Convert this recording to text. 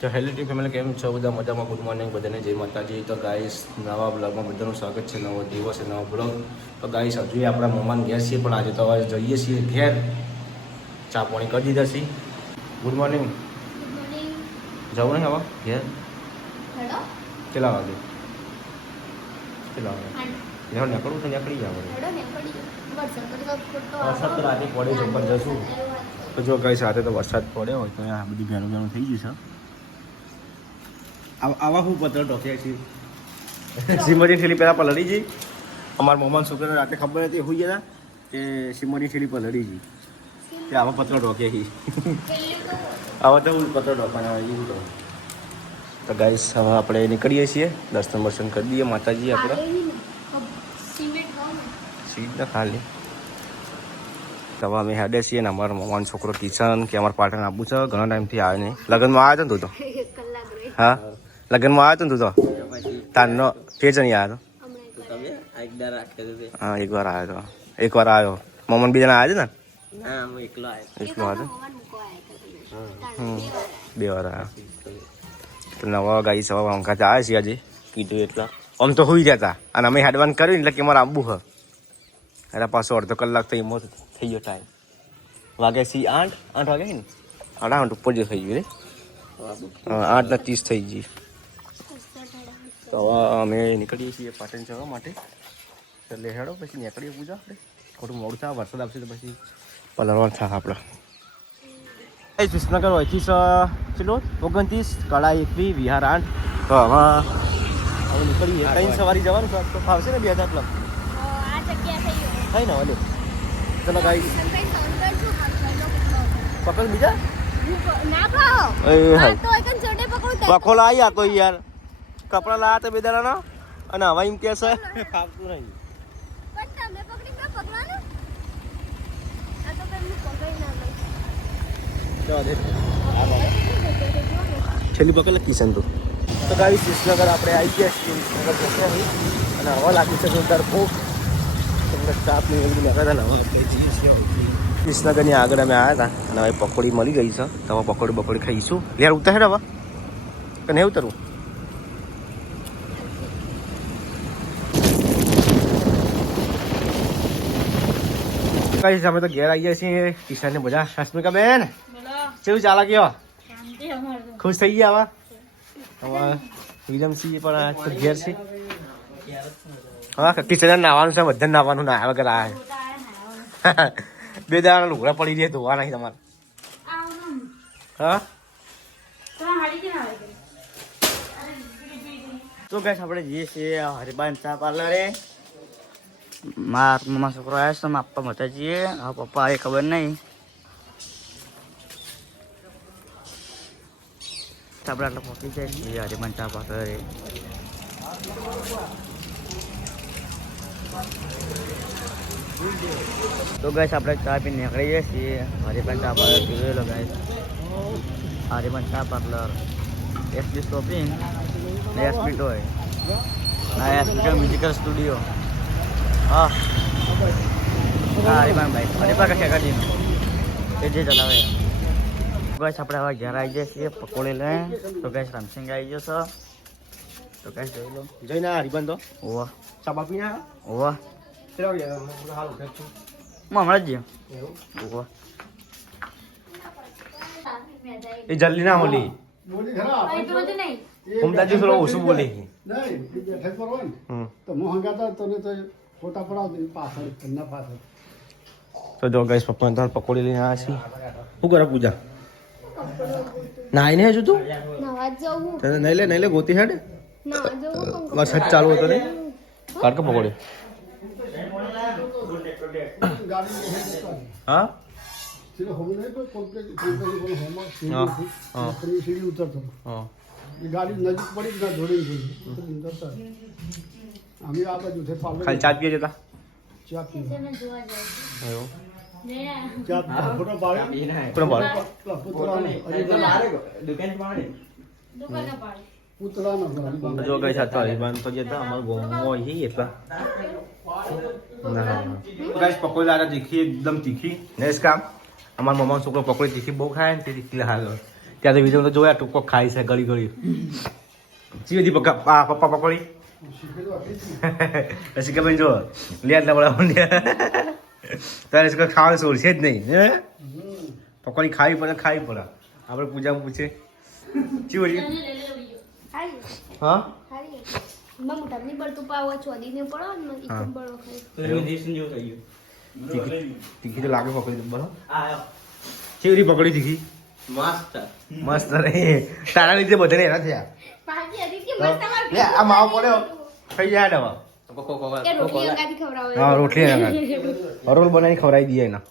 તો hello T family કેમ છો બધા મજામાં? ગુડ મોર્નિંગ બધાને, જય માતાજી. તો ગાઈસ નવા બ્લોગમાં બધાનું સ્વાગત છે. નવો દિવસ નવો બ્લોગ. તો ગાઈસ હજુ આપણા મહેમાન ઘેર છીએ, પણ આજે તો હવે જઈએ છીએ ઘેર. ચા પાણી કરી દીધા છીએ. Good morning. જવું નહીં હવે ઘેર? કેટલા વાગે? નીકળવું તો નીકળી જાવ. વરસાદ તો રાતે પડે છે પણ જશું. તો જો ગાઈસ સાથે તો વરસાદ પડ્યો હોય તો આ બધી ભેણું ભેણું થઈ ગયું છે. આવા હું પત્ર ઢોક્યા છીએ. સિમરી થેલી પહેલાં પલળી જઈ. અમારા મમ્માને છોકરાને રાતે ખબર હતી હોઈ ગયા કે સિમરી થેલી પલળી જઈ કે આવા પત્ર ઢોક્યા છીએ. આવા તો હું પત્ર ઢોકવાના હોય એવું તો ગાઈસ હવે આપણે નીકળીએ છીએ. દર્શન બર્શન કરી દઈએ માતાજી આપણે. સીટ ના ખાલી હવે અમે હેડે છીએ ને અમારા મમ્માનો છોકરો કિશન કે અમારે પાટણ આપવું છે. ઘણા ટાઈમથી આવે નહીં. લગ્નમાં આવ્યો ને તું તો? હા લગ્નમાં આવ્યો ને તું તો? તારનો ફેર નહીં આવ્યો? હા એકવાર આવ્યો હતો. એકવાર આવ્યો. મમ્મન બીજાના આવ્યા છે ને? એકલો આવ્યો. બે વાર આવ્યો. નવા ગાઈ સવા વંખાતે આવ્યા છીએ આજે કીધું એટલે. આમ તો હોઈ જતા અને અમે હેડવાન કર્યું એટલે કે મારે આવવું હ એટલે પાછો અડધો કલાક તો એમાં થઈ ગયો ટાઈમ. વાગે સી 8 વાગે ને 8 ઉપર જે થઈ ગયું ને 8:30 થઈ ગઈ. તો હવે અમે નીકળીએ છીએ પાટણ જવા માટે. એટલે હેડો પછી નીકળીએ પૂજા આપણે. થોડું મોડું થાય, વરસાદ આવશે તો પછી પલળવાનું થાય આપણે. વિસનગર હોયથી ચલો 29 કળા 21 વિહાર 8. તો હવે નીકળીએ. કઈ સવારી જવાનું તો ફાવશે ને 2 થાય થાય ને વાલે. ચલો ગાઈ પકડ બીજા પખો લાયા તો યાર કપડા લાયા તો બે દાડાના અને હવે એમ કે છે ફાવતું નહીં. છેલ્લી પકડ કિશન તો ગાઈ વિસનગર આપણે આવી ગયા છીએ. વિસનગર જશે અને હવા લાગી છે જોરદાર ભૂખ. ચાપની એવું લગાતા ને હવે જઈએ છીએ. વિસનગરની આગળ અમે આવ્યા હતા અને હવે પકોડી મળી ગઈ છે. તો હવે પકોડી ખાઈશું. યાર ઉતર હેડ હવે કે નહીં ઉતરવું? કઈ અમે તો ઘેર આવી ગયા છીએ. કિશનને બધા રશ્મિકા બેન કેવું ચાલે ગયો? ખુશ થઈ ગયા હવે વિલમસિંહ પણ ઘેર છે. હા કિશન નાવાનું છે, બધા નાવાનું ના વગર આ 2 દાડા લુગડા પડી જાય ધોવા નહીં તમારે. હા તો ગાઈસ આપણે જઈએ છીએ હરિબાન ચા પાર્લરે. મારા મમ્મા છોકરો આવ્યો છે, આપવા મતા જઈએ. હા પપ્પા આવે ખબર નહીં. આપણે આટલા પહોંચી જાય છીએ હરિબાન ચા પાર્લરે. તો ગાઈસ આપણે ચા પીને નીકળીએ છીએ. હરિબાન ચા પાર્લર પીવેલો ગાઈસ. હરિબાન ચા પાર્લર એસબી શોપિંગ ને એસબી ટોય ના એસબી મ્યુઝિકલ સ્ટુડિયો. હા હા હરિબાન ભાઈ હરિબાન કાકાજી એ જે ચલાવે. ગાઈસ આપણે હવે ઘેર આવી જાય છીએ પકોડી લઈને. તો ગાઈસ રામસિંગ આવી ગયો છે. તો ગાઈસ જોઈ લો જઈને હરિબાન તો ઓવા ચા બાપી ના ઓવા હમણાં જ એ જલ્દી ના બોલી મમતાજી થોડો ઓછું બોલે. તો જો ગાઈસ પપ્પા તો પકોડી લઈને આવ્યા છીએ. શું કરે પૂજા? નાઈ ને હજુ તું નહીં લે ગોતી હેડ. વરસાદ ચાલુ હતો ને કાઢ પકોડી. હા ખાલી ચા પીએ જતા જો કઈ સાથે હરિબાન તો જતા અમારા ગોમમાં હોય એટલા ગાઈસ પકોડી લાગે તીખી એકદમ તીખી. નેક્સ્ટ કામ અમારા મમ્માનો છોકરો પકોડી તીખી બહુ ખાય ને તે તીખી હાલ ત્યાં તો વિડીયો તો જોયા ટૂંકો ખાઈ છે ગળી ગળી ચી હતી પપ્પા પકોડી રસિકાબેન જો લે આટલા બડા તારે ખાવાનું છોડશે જ નહીં હે પકોડી ખાવી પડે આપણે પૂજામાં પૂછે ચી વળી હા તીખી તો લાગે પકડી બરાબર કેવી પકડી તીખી મસ્ત રે તારા લીધે બધાને એના થયા આ માવો પડ્યો ખાઈ જાય દવા હા રોટલી રોલ બનાવી ખવડાવી દઈએ એના